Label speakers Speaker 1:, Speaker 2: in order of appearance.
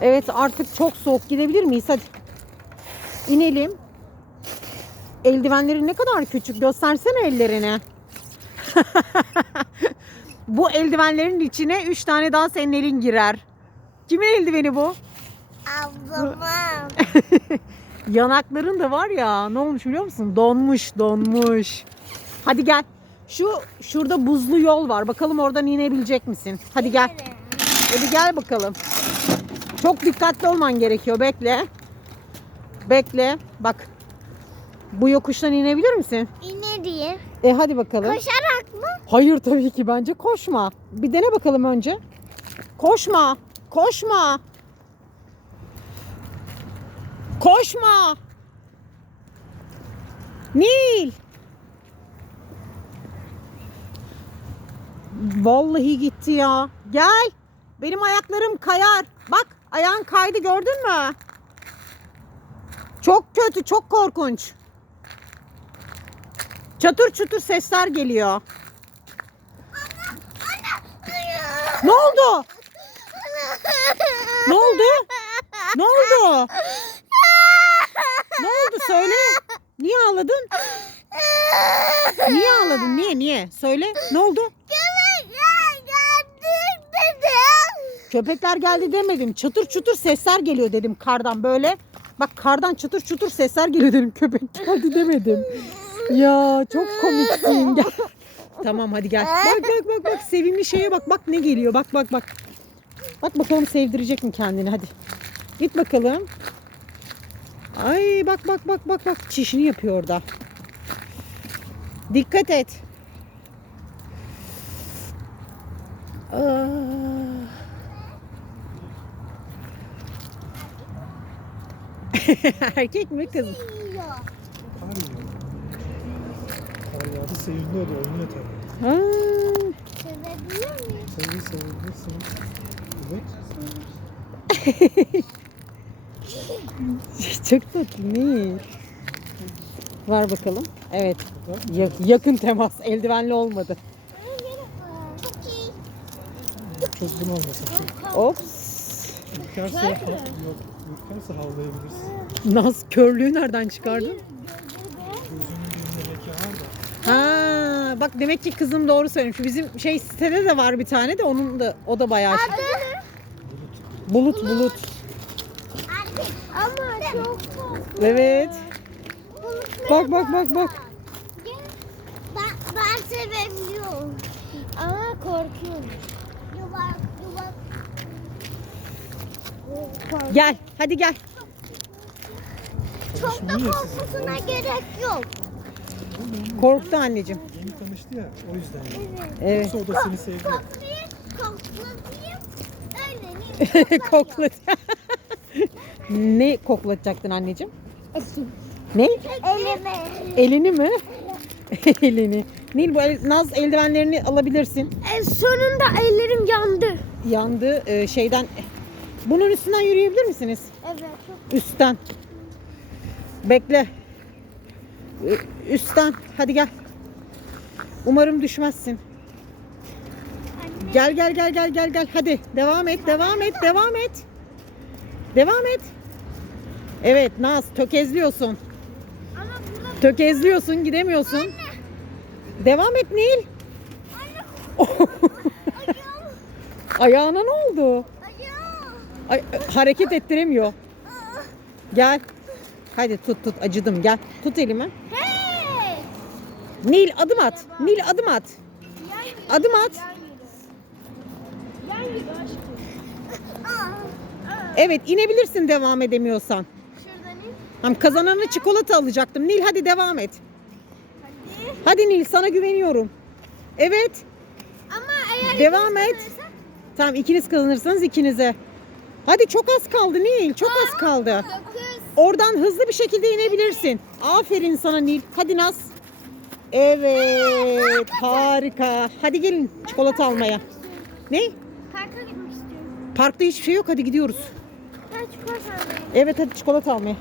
Speaker 1: Evet artık çok soğuk gidebilir miyiz? Hadi. İnelim. Eldivenleri ne kadar küçük. Göstersene ellerini. bu eldivenlerin içine 3 tane daha senin elin girer. Kimin eldiveni bu?
Speaker 2: Ablamın.
Speaker 1: Yanakların da var ya ne olmuş biliyor musun? Donmuş donmuş. Hadi gel. Şu şurada buzlu yol var. Bakalım oradan inebilecek misin? Hadi gel. Hadi gel bakalım. Çok dikkatli olman gerekiyor. Bekle. Bekle. Bak. Bu yokuştan inebilir misin?
Speaker 2: İne diye.
Speaker 1: E hadi bakalım.
Speaker 2: Koşarak mı?
Speaker 1: Hayır tabii ki bence koşma. Bir dene bakalım önce. Koşma. Koşma. Koşma. Nil. Vallahi gitti ya. Gel. Benim ayaklarım kayar. Bak ayağın kaydı gördün mü? Çok kötü, çok korkunç. Çatır çutur sesler geliyor. Ne oldu? Ne oldu? Ne oldu? Ne oldu söyle. Niye ağladın? Niye ağladın? Niye niye? Söyle. Ne oldu?
Speaker 2: Köpekler geldi
Speaker 1: demedim. Çatır çutur sesler geliyor dedim kardan böyle. Bak kardan çatır çutur sesler geliyor dedim. Köpek geldi demedim. Ya çok komiksin. Gel. Tamam hadi gel. Bak bak bak bak sevimli şeye bak. Bak ne geliyor. Bak bak bak. Bak bakalım sevdirecek mi kendini hadi. Git bakalım. Ay bak bak bak bak bak çişini yapıyor orada. Dikkat et. Aa. Erkek mi kız?
Speaker 2: Yiyor.
Speaker 3: Kar yağıyor. Kar yağdı seviniyordu oynuyor tabii.
Speaker 1: Ha.
Speaker 3: Sevebilirsin. Evet.
Speaker 1: Çok tatlı? Var bakalım. Evet. Ya- yakın temas. Eldivenli olmadı.
Speaker 2: Çok.
Speaker 3: Çok
Speaker 1: Ops.
Speaker 3: Ürkerse, yok, ürkerse havlayabilirsin.
Speaker 1: Naz körlüğü nereden çıkardın?
Speaker 3: Gözünün dibinde leke var da.
Speaker 1: Ha, bak demek ki kızım doğru söylemiş. Bizim şey sitede de var bir tane de onun da o da bayağı şey. Bulut bulut.
Speaker 2: Ama çok korkunç.
Speaker 1: Evet. Bak bak bak bak.
Speaker 2: Ben, ben sevebiliyorum. Ama korkuyorum. Yuvarlak yuvarlak.
Speaker 1: Gel hadi gel.
Speaker 2: Çok da korkusuna gerek yok.
Speaker 1: Korktu anneciğim.
Speaker 3: Yeni tanıştı ya o yüzden.
Speaker 1: Evet.
Speaker 3: Yoksa o da seni sevdi.
Speaker 2: Koklayayım, koklayayım. Öyle
Speaker 1: Kokla. ne koklatacaktın anneciğim? Ne?
Speaker 2: Elime.
Speaker 1: Elini mi? Elini. Nil bu el- Naz eldivenlerini alabilirsin.
Speaker 2: E, sonunda ellerim yandı.
Speaker 1: Yandı e, şeyden. Bunun üstünden yürüyebilir misiniz?
Speaker 2: Evet.
Speaker 1: Üstten. Bekle. Üstten. Hadi gel. Umarım düşmezsin. Gel gel gel gel gel gel. Hadi devam et, devam et, devam et. Devam et. Evet Naz tökezliyorsun.
Speaker 2: Burada
Speaker 1: Tökezliyorsun, gidemiyorsun. Devam et Nil. Ayağına ne oldu? Ay, hareket ettiremiyor. Gel. Hadi tut tut acıdım gel. Tut elimi.
Speaker 2: Hey.
Speaker 1: Nil adım at. Nil adım at. Adım at. Evet inebilirsin devam edemiyorsan. Tamam kazananı çikolata alacaktım. Nil hadi devam et.
Speaker 2: Hadi.
Speaker 1: Hadi Nil sana güveniyorum. Evet.
Speaker 2: Ama eğer
Speaker 1: Devam et. Tamam ikiniz kazanırsanız ikinize. Hadi çok az kaldı Nil. Çok az kaldı. Oradan hızlı bir şekilde inebilirsin. Aferin sana Nil. Hadi Naz. Evet. Harika. Hadi gelin çikolata almaya. Ne?
Speaker 2: Parka gitmek istiyorum.
Speaker 1: Parkta hiçbir şey yok. Hadi gidiyoruz.
Speaker 2: Ben çikolata almaya
Speaker 1: Evet hadi çikolata almaya.